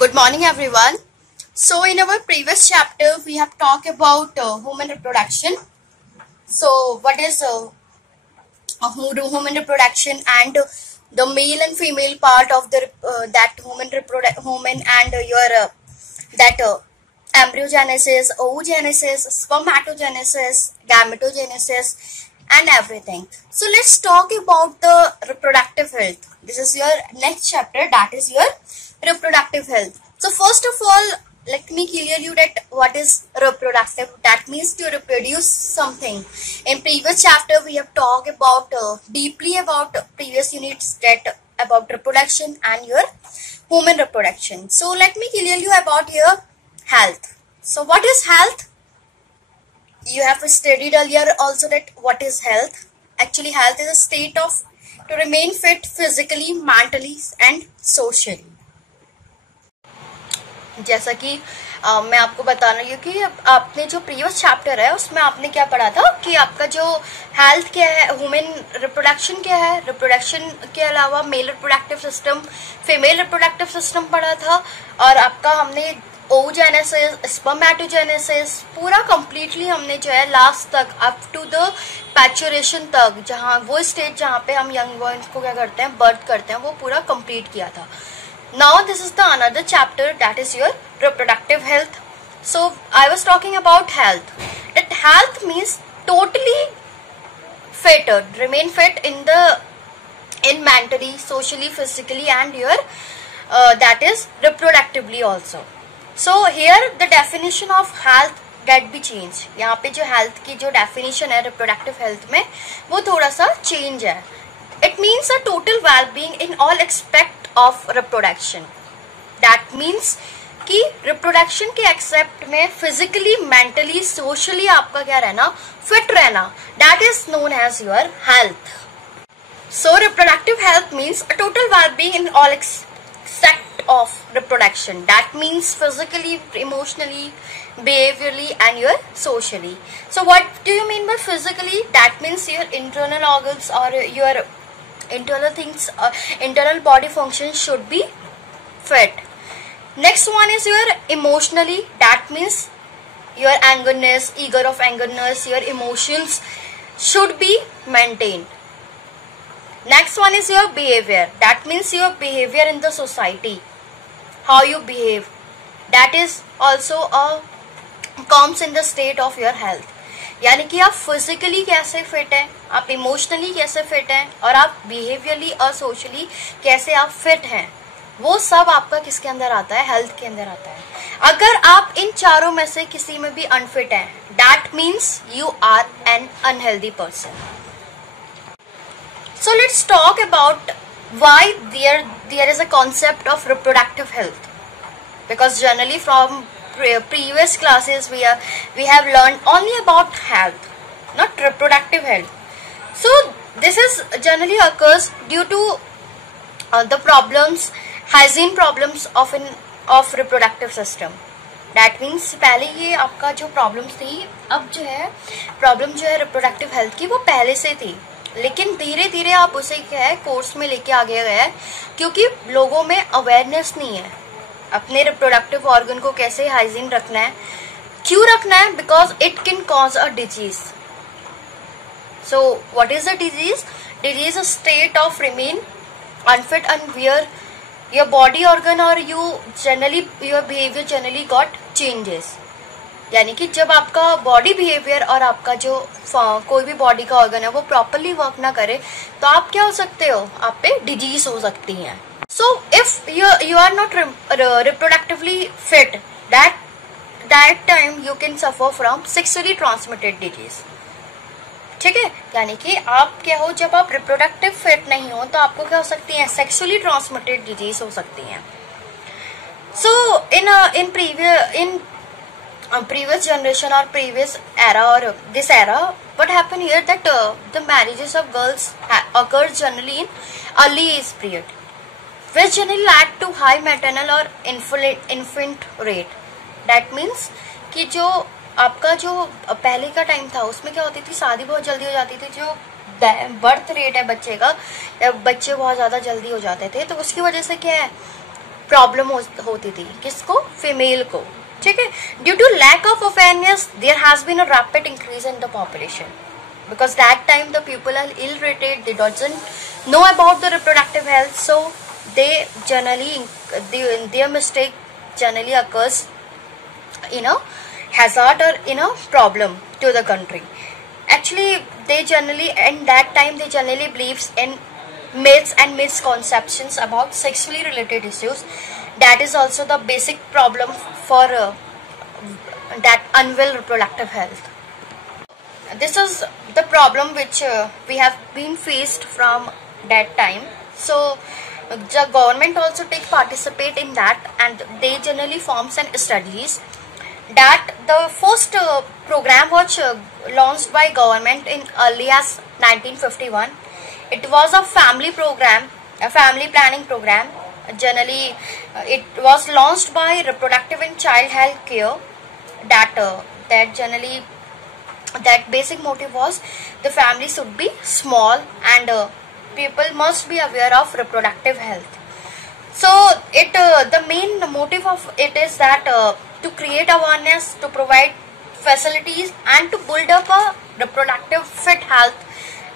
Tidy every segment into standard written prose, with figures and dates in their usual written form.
Good morning, everyone. So, in our previous chapter, we have talked about human reproduction. So, what is human reproduction and the male and female part of the that human and your that embryogenesis, oogenesis, spermatogenesis, gametogenesis, and everything. So, let's talk about the reproductive health. This is your next chapter. That is your reproductive health. So first of all, let me clear you that what is reproductive. That means to reproduce something. In previous chapter we have talked about deeply about previous units that about reproduction and your human reproduction. So let me clear you about your health. So what is health? You have studied earlier also that what is health. Actually health is a state of to remain fit physically, mentally and socially. जैसा कि मैं आपको बता रही हूँ कि आपने जो प्रीवियस चैप्टर है उसमें आपने क्या पढ़ा था कि आपका जो हेल्थ क्या है, ह्यूमन रिप्रोडक्शन क्या है, रिप्रोडक्शन के अलावा male reproductive system, female reproductive system पढ़ा था, और आपका हमने oogenesis, spermatogenesis पूरा कम्प्लीटली हमने जो है लास्ट तक अप टू द पैचुरेशन तक, जहाँ वो स्टेज जहाँ पे हम यंग बॉयज को क्या करते हैं, बर्थ करते हैं, वो पूरा कंप्लीट किया था. Now this is the another chapter, that is your reproductive health. So I was talking about health. That health means totally fit, remain fit in mentally, socially, physically and your that is reproductively also. So here the definition of health get be changed. यहाँ पे जो health की जो definition है reproductive health में वो थोड़ा सा change है. It means a total well-being in all aspect of reproduction. That means कि reproduction के एक्सेप्ट में physically, mentally, socially आपका क्या रहना, fit रहना, that is known as your health. So reproductive health means a total well-being in all aspect of reproduction. That means physically, emotionally, behaviorally and your socially. So what do you mean by physically? That means your internal organs or your internal things, internal body function should be fit. Next one is your emotionally. That means your angerness, eager of angerness, your emotions should be maintained. Next one is your behavior. That means your behavior in the society, how you behave. That is also comes in the state of your health. यानी कि आप physically कैसे fit हैं, आप emotionally कैसे fit हैं और आप बिहेवियरली और सोशली कैसे आप फिट हैं, वो सब आपका किसके अंदर आता है, हेल्थ के अंदर आता है. अगर आप इन चारों में से किसी में भी अनफिट हैं, that means you are an unhealthy person. So let's talk about why there is a concept of reproductive health, because generally from previous classes we have learned only about health, not reproductive health. So this is generally occurs due to the problems, hygiene problems of reproductive system. That means पहले ये आपका जो problems थी, अब जो है problem जो है reproductive health की वो पहले से थी, लेकिन धीरे धीरे आप उसे क्या है कोर्स में लेके आगे गए हैं, क्योंकि लोगों में अवेयरनेस नहीं है अपने रिप्रोडक्टिव ऑर्गन को कैसे हाइजीन रखना है. क्यों रखना है? Because it can cause a disease. So what is a disease? Disease a state of remain unfit and where your body organ or you generally your behaviour generally got changes. यानी कि जब आपका body behaviour और आपका जो कोई भी body का ऑर्गन है वो प्रॉपरली वर्क ना करे तो आप क्या हो सकते हो, आप पे डिजीज हो सकती हैं. So if you are not reproductively fit, that time you can suffer from sexually transmitted disease. ठीक है, यानी कि आप क्या हो, जब आप रिप्रोडक्टिव फिट नहीं हो तो आपको क्या हो सकती है, सेक्सुअली ट्रांसमिटेड डिजीज हो सकती हैं. So in previous generation or previous era or this era, what happened here that the marriages of girls occurs generally in early age period, which generally led to high maternal or infant rate. That means कि जो आपका जो पहले का time था उसमें क्या होती थी, शादी बहुत जल्दी हो जाती थी, जो बर्थ रेट है बच्चे का, बच्चे बहुत ज़्यादा जल्दी हो जाते थे, तो उसकी वजह से क्या है प्रॉब्लम होती थी, किसको? फीमेल को, ठीक है। Due to lack of awareness there has been a rapid increase in the population, because that time the people are illiterate, they doesn't know about the reproductive health, so they generally their mistake generally occurs in a hazard or in a problem to the country. Actually they generally, in that time they generally believes in myths and misconceptions about sexually related issues. That is also the basic problem for that unwell reproductive health. This is the problem which we have been faced from that time. So the government also participate in that, and they generally forms and studies that the first program was launched by government in early as 1951. It was a family program, a family planning program. Generally it was launched by reproductive and child health care. That generally, that basic motive was the family should be small and people must be aware of reproductive health. So it the main motive of it is that to create awareness, to provide facilities and to build up a reproductive fit health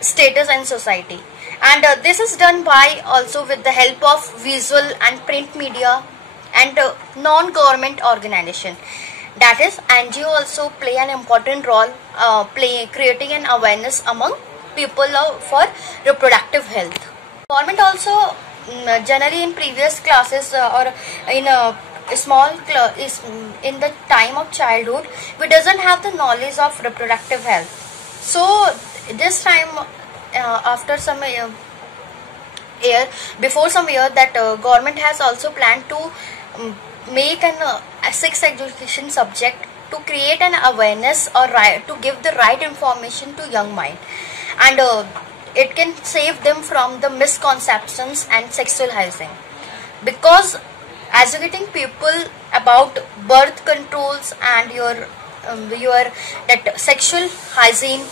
status in society. And this is done by also with the help of visual and print media and non-government organization. That is, NGO also play an important role, creating an awareness among people for reproductive health. Government also generally in previous classes or in a is in the time of childhood, we doesn't have the knowledge of reproductive health. So this time after some year, before some year, that government has also planned to make a sex education subject to create an awareness or to give the right information to young mind, and it can save them from the misconceptions and sexualizing, because educating people about birth controls and your that sexual hygiene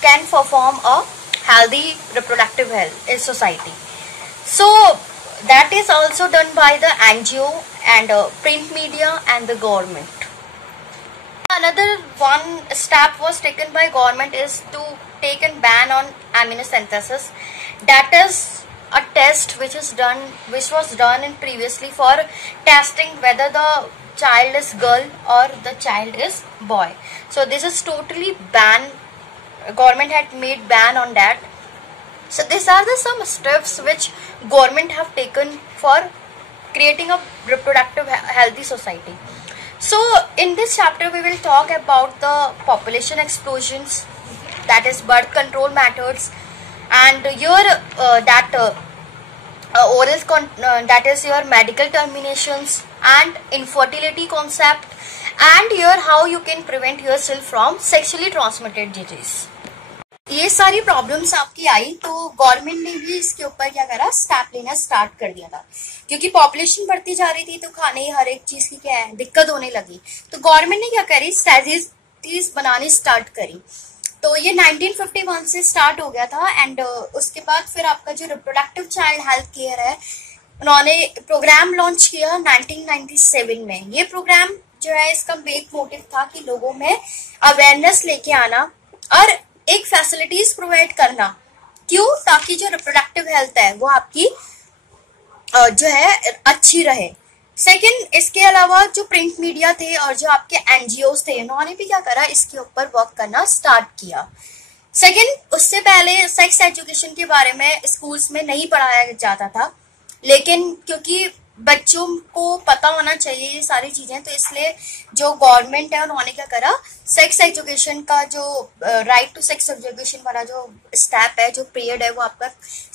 can perform a healthy reproductive health in society. So that is also done by the NGO and print media and the government. Another one step was taken by government is to take a ban on amniocentesis. That is a test which was done in previously for testing whether the child is girl or the child is boy. So this is totally banned. Government had made ban on that. So these are some steps which government have taken for creating a reproductive healthy society. So in this chapter we will talk about the population explosions, that is birth control methods, and your that is your medical terminations and infertility concept, and your how you can prevent yourself from sexually transmitted disease. ये सारी problems आपकी आई तो government ने भी इसके ऊपर क्या करा, स्टेप लेना स्टार्ट कर दिया था, क्योंकि पॉपुलेशन बढ़ती जा रही थी तो खाने हर एक चीज की क्या है दिक्कत होने लगी। तो गवर्नमेंट ने क्या करी, स्ट्रेटजीज बनानी स्टार्ट करी। तो ये 1951 से स्टार्ट हो गया था, एंड उसके बाद फिर आपका जो रिप्रोडक्टिव चाइल्ड हेल्थ केयर है, उन्होंने प्रोग्राम लॉन्च किया 1997 में। ये प्रोग्राम जो है इसका मेन मोटिव था कि लोगों में अवेयरनेस लेके आना और एक फैसिलिटीज प्रोवाइड करना। क्यों? ताकि जो रिप्रोडक्टिव हेल्थ है वो आपकी जो है अच्छी रहे। सेकंड, इसके अलावा जो प्रिंट मीडिया थे और जो आपके एनजीओस थे, उन्होंने भी क्या करा, इसके ऊपर वर्क करना स्टार्ट किया। सेकंड, उससे पहले सेक्स एजुकेशन के बारे में स्कूल्स में नहीं पढ़ाया जाता था, लेकिन क्योंकि बच्चों को पता होना चाहिए ये सारी चीजें, तो इसलिए जो गवर्नमेंट है उन्होंने क्या करा, सेक्स एजुकेशन का जो राइट टू सेक्स एजुकेशन वाला जो स्टेप है, जो पीरियड है, वो आपका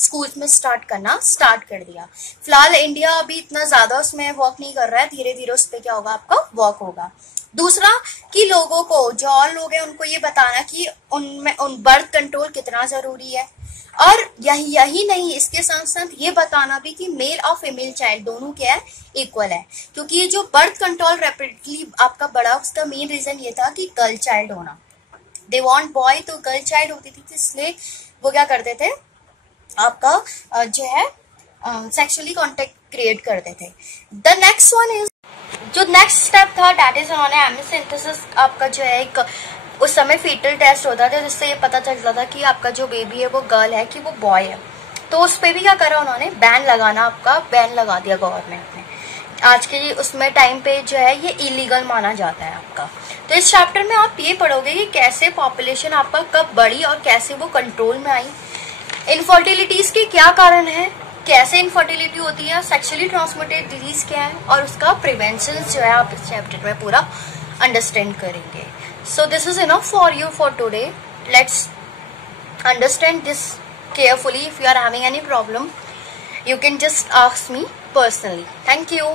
स्कूल्स में स्टार्ट करना स्टार्ट कर दिया। फिलहाल इंडिया अभी इतना ज्यादा उसमें वर्क नहीं कर रहा है, धीरे धीरे उस पर क्या होगा, आपका वर्क होगा। दूसरा कि लोगों को, जो और लोग हैं, उनको ये बताना कि उन बर्थ कंट्रोल कितना जरूरी है, और यही नहीं, इसके साथ साथ ये बताना भी कि मेल और फीमेल चाइल्ड दोनों क्या है, इक्वल है। क्योंकि ये जो बर्थ कंट्रोल रैपिडली आपका बढ़ा, उसका मेन रीजन ये था कि गर्ल चाइल्ड होना, दे वांट बॉय, तो गर्ल चाइल्ड होती थी, इसलिए वो क्या करते थे, आपका जो है सेक्सुअली क्रिएट करते थे। द नेक्स्ट वन इज, जो नेक्स्ट स्टेप था दैट इज उन्होंने एमिसिंथेसिस, आपका जो है एक उस समय फीटल टेस्ट होता था जिससे ये पता चलता था कि आपका जो बेबी है वो गर्ल है कि वो बॉय है। तो उस पे भी क्या करा उन्होंने, बैन लगाना, आपका बैन लगा दिया गवर्नमेंट ने। आज के उसमें टाइम पे जो है ये इलीगल माना जाता है आपका। तो इस चैप्टर में आप ये पढ़ोगे कि कैसे पॉपुलेशन आपका कब बढ़ी और कैसे वो कंट्रोल में आई, इनफर्टिलिटीज के क्या कारण है, कैसे इनफर्टिलिटी होती है, सेक्सुअली ट्रांसमिटेड डिजीज क्या है, और उसका प्रिवेंशन जो है आप इस चैप्टर में पूरा अंडरस्टैंड करेंगे। So this is enough for you for today. Let's understand this carefully. If you are having any problem, you can just ask me personally. Thank you.